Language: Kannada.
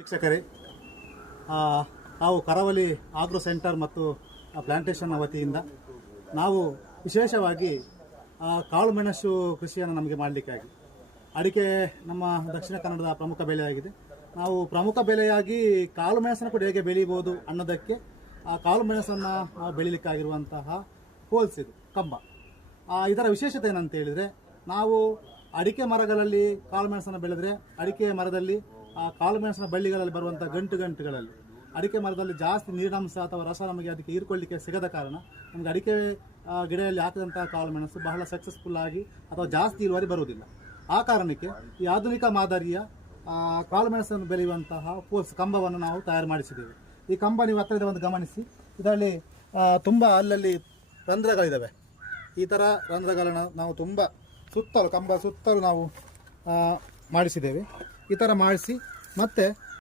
ವೀಕ್ಷಕರೇ, ನಾವು ಕರಾವಳಿ ಆಗ್ರೋ ಸೆಂಟರ್ ಮತ್ತು ಪ್ಲಾಂಟೇಶನ್ ವತಿಯಿಂದ ನಾವು ವಿಶೇಷವಾಗಿ ಕಾಳು ಮೆಣಸು ಕೃಷಿಯನ್ನು ನಮಗೆ ಮಾಡಲಿಕ್ಕಾಗಿ ಅಡಿಕೆ ನಮ್ಮ ದಕ್ಷಿಣ ಕನ್ನಡದ ಪ್ರಮುಖ ಬೆಳೆಯಾಗಿದೆ. ನಾವು ಪ್ರಮುಖ ಬೆಳೆಯಾಗಿ ಕಾಳು ಮೆಣಸನ್ನು ಕೂಡ ಹೇಗೆ ಬೆಳೀಬೋದು ಅನ್ನೋದಕ್ಕೆ ಆ ಕಾಳು ಮೆಣಸನ್ನು ಬೆಳೀಲಿಕ್ಕಾಗಿರುವಂತಹ ಹೋಲ್ಸ್ ಇದು ಕಂಬ. ಇದರ ವಿಶೇಷತೆ ಏನಂತ ಹೇಳಿದರೆ, ನಾವು ಅಡಿಕೆ ಮರಗಳಲ್ಲಿ ಕಾಳು ಮೆಣಸನ್ನು ಬೆಳೆದರೆ ಅಡಿಕೆ ಮರದಲ್ಲಿ ಆ ಕಾಳು ಮೆಣಸಿನ ಬಳ್ಳಿಗಳಲ್ಲಿ ಬರುವಂಥ ಗಂಟುಗಳಲ್ಲಿ ಅಡಿಕೆ ಮರದಲ್ಲಿ ಜಾಸ್ತಿ ನೀರಿನಾಂಶ ಅಥವಾ ರಸ ನಮಗೆ ಅದಕ್ಕೆ ಹೀರ್ಕೊಳ್ಳಿಕ್ಕೆ ಸಿಗದ ಕಾರಣ ನಮಗೆ ಅಡಿಕೆ ಗಿಡದಲ್ಲಿ ಹಾಕಿದಂಥ ಕಾಳು ಮೆಣಸು ಬಹಳ ಸಕ್ಸಸ್ಫುಲ್ ಆಗಿ ಅಥವಾ ಜಾಸ್ತಿ ಇಳುವರಿ ಬರುವುದಿಲ್ಲ. ಆ ಕಾರಣಕ್ಕೆ ಈ ಆಧುನಿಕ ಮಾದರಿಯ ಕಾಳು ಮೆಣಸನ್ನು ಬೆಳೆಯುವಂತಹ ಪೋಲ್ಸ್ ಕಂಬವನ್ನು ನಾವು ತಯಾರು ಮಾಡಿಸಿದ್ದೇವೆ. ಈ ಕಂಬ ನೀವು ಹತ್ತಿರದ ಒಂದು ಗಮನಿಸಿ, ಇದರಲ್ಲಿ ತುಂಬ ಅಲ್ಲಲ್ಲಿ ರಂಧ್ರಗಳಿದ್ದಾವೆ. ಈ ಥರ ರಂಧ್ರಗಳನ್ನು ನಾವು ತುಂಬ ಕಂಬ ಸುತ್ತಲೂ ನಾವು ಮಾಡಿಸಿದ್ದೇವೆ. ಈ ಥರ ಮಾಡಿಸಿ ಮತ್ತೆ